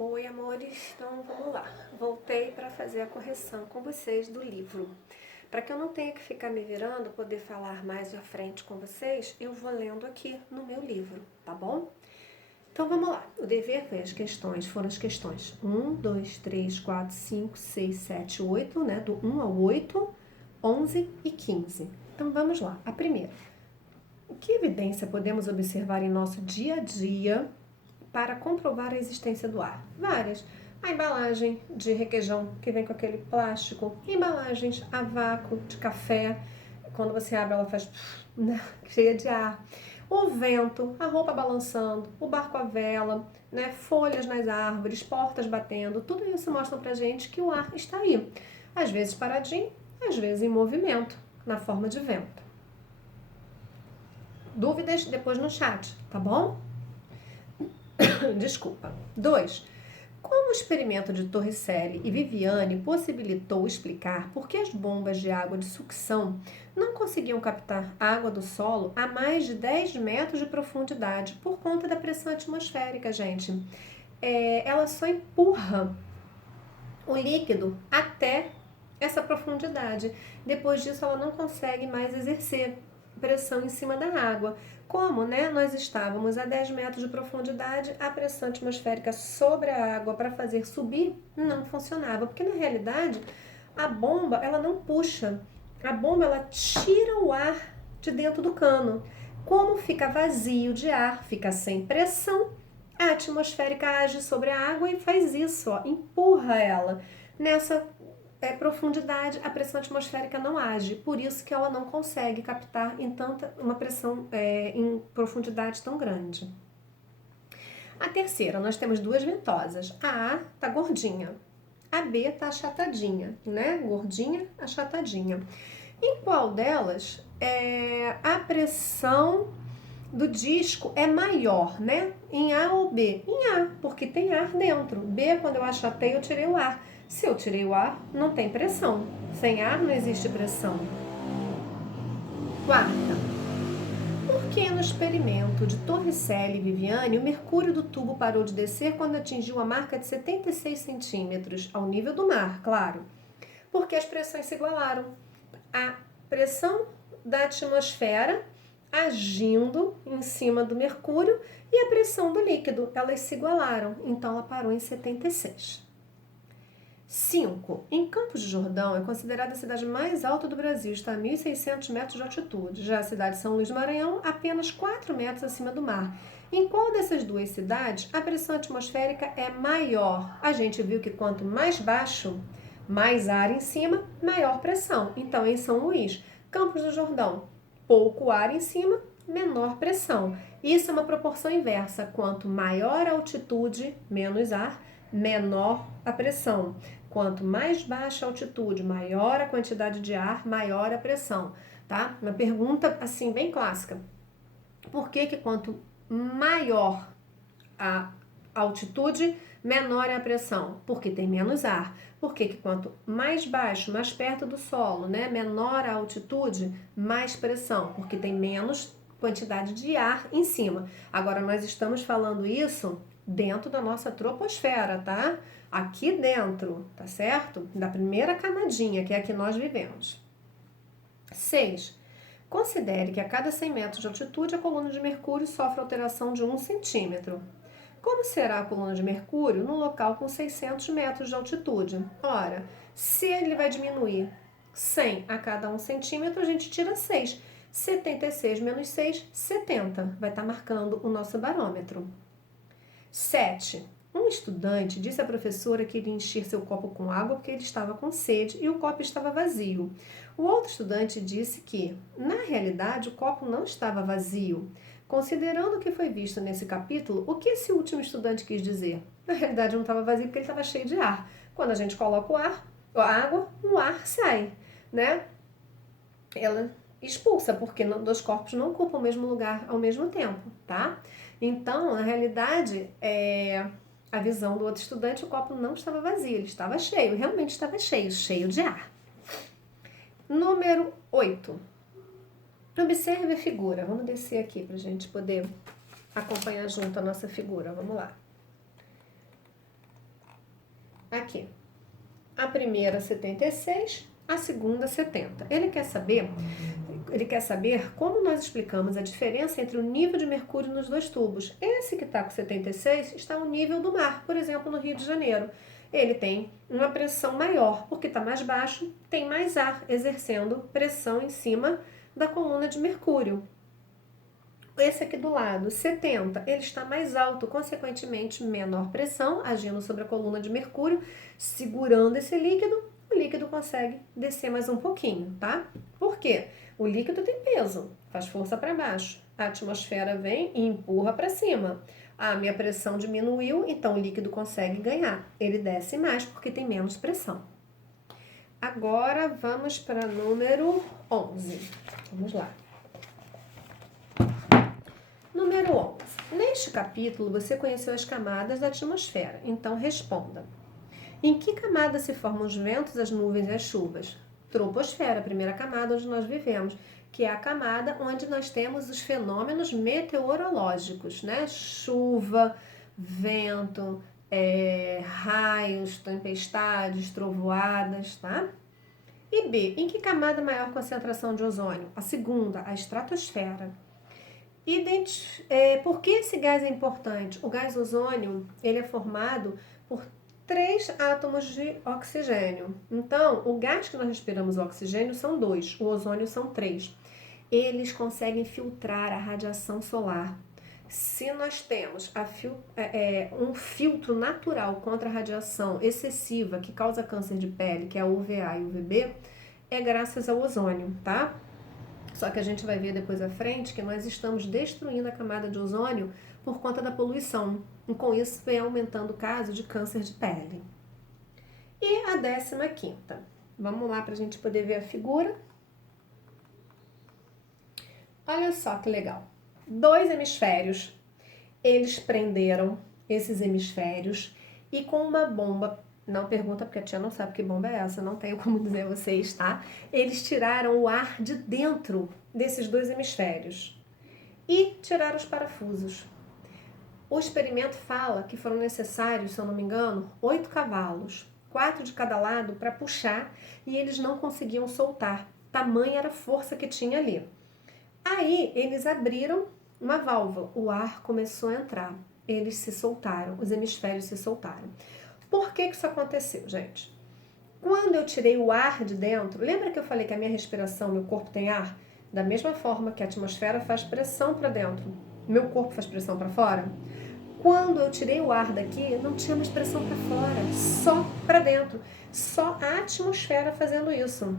Oi, amores, então vamos lá. Voltei para fazer a correção com vocês do livro. Para que eu não tenha que ficar me virando, poder falar mais à frente com vocês, eu vou lendo aqui no meu livro, tá bom? Então vamos lá. O dever foi as questões, foram as questões 1, 2, 3, 4, 5, 6, 7, 8, né? Do 1 ao 8, 11 e 15. Então vamos lá. A primeira. Que evidência podemos observar em nosso dia a dia para comprovar a existência do ar? Várias. A embalagem de requeijão que vem com aquele plástico, embalagens a vácuo de café, quando você abre ela faz cheia de ar. O vento, a roupa balançando, o barco à vela, né, folhas nas árvores, portas batendo, tudo isso mostra pra gente que o ar está aí. Às vezes paradinho, às vezes em movimento, na forma de vento. Dúvidas depois no chat, tá bom? Desculpa. 2. Como o experimento de Torricelli e Viviani possibilitou explicar por que as bombas de água de sucção não conseguiam captar água do solo a mais de 10 metros de profundidade por conta da pressão atmosférica, gente? Ela só empurra o líquido até essa profundidade. Depois disso, ela não consegue mais exercer pressão em cima da água. Como, né, nós estávamos a 10 metros de profundidade, a pressão atmosférica sobre a água para fazer subir não funcionava, porque na realidade a bomba, ela não puxa. A bomba, ela tira o ar de dentro do cano. Como fica vazio de ar, fica sem pressão, a atmosférica age sobre a água e faz isso, ó, empurra ela. Nessa profundidade, a pressão atmosférica não age, por isso que ela não consegue captar uma pressão em profundidade tão grande. A terceira, nós temos duas ventosas. A A tá gordinha, a B tá achatadinha, né? Gordinha, achatadinha. Em qual delas a pressão do disco é maior, né? Em A ou B? Em A, porque tem ar dentro. B, quando eu achatei, eu tirei o ar. Se eu tirei o ar, não tem pressão. Sem ar não existe pressão. Quarta, por que no experimento de Torricelli e Viviani o mercúrio do tubo parou de descer quando atingiu a marca de 76 centímetros, ao nível do mar, claro? Porque as pressões se igualaram. A pressão da atmosfera agindo em cima do mercúrio e a pressão do líquido, elas se igualaram, então ela parou em 76. 5. Em Campos do Jordão é considerada a cidade mais alta do Brasil, está a 1.600 metros de altitude. Já a cidade de São Luís do Maranhão, apenas 4 metros acima do mar. Em qual dessas duas cidades a pressão atmosférica é maior? A gente viu que quanto mais baixo, mais ar em cima, maior pressão. Então, em São Luís, Campos do Jordão, pouco ar em cima, menor pressão. Isso é uma proporção inversa. Quanto maior a altitude, menos ar, menor a pressão. Quanto mais baixa a altitude, maior a quantidade de ar, maior a pressão, tá? Uma pergunta, assim, bem clássica. Por que quanto maior a altitude, menor é a pressão? Porque tem menos ar. Por que quanto mais baixo, mais perto do solo, né, menor a altitude, mais pressão? Porque tem menos quantidade de ar em cima. Agora, nós estamos falando isso dentro da nossa troposfera, tá? Aqui dentro, tá certo? Da primeira camadinha, que é a que nós vivemos. 6. Considere que a cada 100 metros de altitude, a coluna de mercúrio sofre alteração de 1 centímetro. Como será a coluna de mercúrio no local com 600 metros de altitude? Ora, se ele vai diminuir 100 a cada 1 centímetro, a gente tira 6. 76 menos 6, 70. Vai estar marcando o nosso barômetro. 7. Um estudante disse à professora que iria encher seu copo com água porque ele estava com sede e o copo estava vazio. O outro estudante disse que, na realidade, o copo não estava vazio. Considerando o que foi visto nesse capítulo, o que esse último estudante quis dizer? Na realidade, não estava vazio porque ele estava cheio de ar. Quando a gente coloca a água, o ar sai, né? Ela expulsa, porque dois corpos não ocupam o mesmo lugar ao mesmo tempo, tá? Então, na realidade, a visão do outro estudante, o copo não estava vazio, ele estava cheio, realmente estava cheio, cheio de ar. Número 8. Observe a figura. Vamos descer aqui para a gente poder acompanhar junto a nossa figura. Vamos lá. aqui. A primeira 76, a segunda 70. Ele quer saber como nós explicamos a diferença entre o nível de mercúrio nos dois tubos. Esse que está com 76 está no nível do mar, por exemplo, no Rio de Janeiro. Ele tem uma pressão maior, porque está mais baixo, tem mais ar exercendo pressão em cima da coluna de mercúrio. Esse aqui do lado, 70, ele está mais alto, consequentemente menor pressão, agindo sobre a coluna de mercúrio, segurando esse líquido, o líquido consegue descer mais um pouquinho, tá? Por quê? O líquido tem peso, faz força para baixo, a atmosfera vem e empurra para cima. A minha pressão diminuiu, então o líquido consegue ganhar, ele desce mais porque tem menos pressão. Agora vamos para número 11, vamos lá. Número 11. Neste capítulo, você conheceu as camadas da atmosfera, então responda. Em que camada se formam os ventos, as nuvens e as chuvas? Troposfera, a primeira camada onde nós vivemos, que é a camada onde nós temos os fenômenos meteorológicos, né? Chuva, vento, raios, tempestades, trovoadas, tá? E B, em que camada maior concentração de ozônio? A segunda, a estratosfera. Por que esse gás é importante? O gás ozônio, ele é formado por 3 átomos de oxigênio. Então, o gás que nós respiramos, o oxigênio, são 2, o ozônio são 3. Eles conseguem filtrar a radiação solar. Se nós temos um filtro natural contra a radiação excessiva que causa câncer de pele, que é a UVA e UVB, é graças ao ozônio, tá? Só que a gente vai ver depois à frente que nós estamos destruindo a camada de ozônio por conta da poluição. E com isso vem aumentando o caso de câncer de pele. E a 15ª. Vamos lá para a gente poder ver a figura. Olha só que legal. 2 hemisférios. Eles prenderam esses hemisférios e com uma bomba. Não pergunta porque a tia não sabe que bomba é essa, não tenho como dizer a vocês, tá? Eles tiraram o ar de dentro desses 2 hemisférios e tiraram os parafusos. O experimento fala que foram necessários, se eu não me engano, 8 cavalos, 4 de cada lado para puxar e eles não conseguiam soltar. Tamanha era a força que tinha ali. Aí eles abriram uma válvula, o ar começou a entrar, eles se soltaram, os hemisférios se soltaram. Por que isso aconteceu, gente? Quando eu tirei o ar de dentro, lembra que eu falei que a minha respiração, meu corpo tem ar? Da mesma forma que a atmosfera faz pressão para dentro, meu corpo faz pressão para fora? Quando eu tirei o ar daqui, não tinha mais pressão para fora, só para dentro. Só a atmosfera fazendo isso.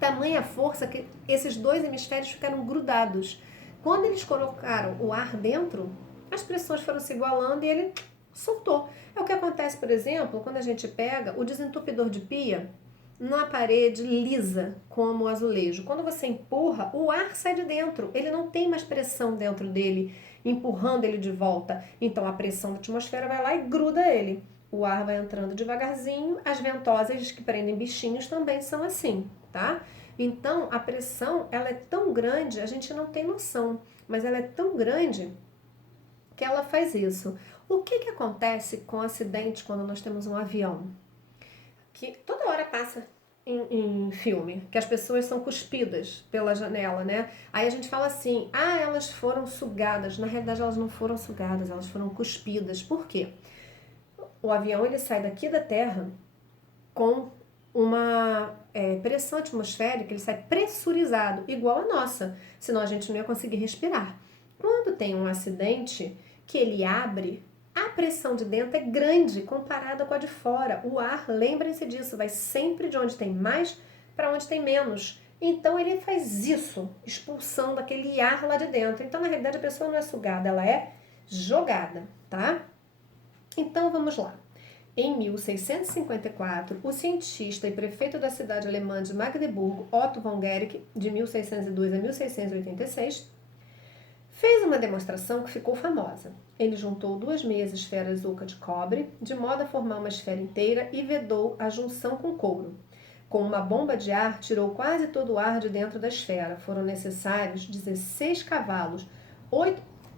Tamanha força que esses 2 hemisférios ficaram grudados. Quando eles colocaram o ar dentro, as pressões foram se igualando e ele soltou. É o que acontece, por exemplo, quando a gente pega o desentupidor de pia numa parede lisa, como o azulejo. Quando você empurra, o ar sai de dentro. Ele não tem mais pressão dentro dele, empurrando ele de volta. Então, a pressão da atmosfera vai lá e gruda ele. O ar vai entrando devagarzinho. As ventosas que prendem bichinhos também são assim, tá? Então, a pressão, ela é tão grande, a gente não tem noção, mas ela é tão grande que ela faz isso. O que acontece com acidente quando nós temos um avião? Que toda hora passa em filme, que as pessoas são cuspidas pela janela, né? Aí a gente fala assim, elas foram sugadas. Na realidade, elas não foram sugadas, elas foram cuspidas. Por quê? O avião, ele sai daqui da Terra com uma pressão atmosférica, ele sai pressurizado, igual a nossa, senão a gente não ia conseguir respirar. Quando tem um acidente que ele abre, a pressão de dentro é grande comparada com a de fora. O ar, lembrem-se disso, vai sempre de onde tem mais para onde tem menos. Então ele faz isso, expulsando aquele ar lá de dentro. Então, na realidade, a pessoa não é sugada, ela é jogada, tá? Então, vamos lá. Em 1654, o cientista e prefeito da cidade alemã de Magdeburgo, Otto von Guericke, de 1602 a 1686, fez uma demonstração que ficou famosa. Ele juntou 2 meias esferas Zucca de cobre, de modo a formar uma esfera inteira e vedou a junção com couro. Com uma bomba de ar, tirou quase todo o ar de dentro da esfera. Foram necessários 16 cavalos,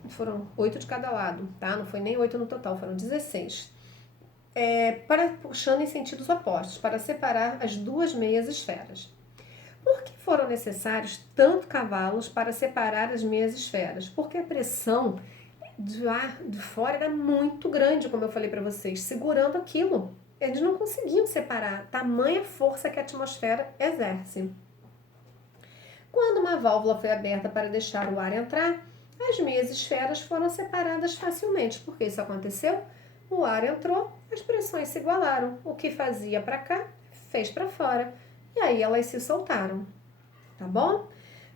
foram 8 de cada lado, tá? Não foi nem 8 no total, foram 16. puxando em sentidos opostos, para separar as duas meias esferas. Por que foram necessários tanto cavalos para separar as meias esferas? Porque a pressão do ar de fora era muito grande, como eu falei para vocês, segurando aquilo. Eles não conseguiam separar, tamanha força que a atmosfera exerce. Quando uma válvula foi aberta para deixar o ar entrar, as meias esferas foram separadas facilmente. Por que isso aconteceu? O ar entrou, as pressões se igualaram. O que fazia para cá, fez para fora. E aí elas se soltaram. Tá bom?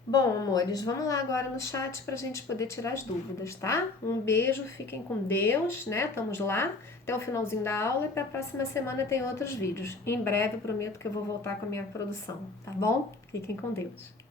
Bom, amores, vamos lá agora no chat para a gente poder tirar as dúvidas, tá? Um beijo, fiquem com Deus, né? Estamos lá até o finalzinho da aula e para a próxima semana tem outros vídeos. Em breve eu prometo que eu vou voltar com a minha produção, tá bom? Fiquem com Deus.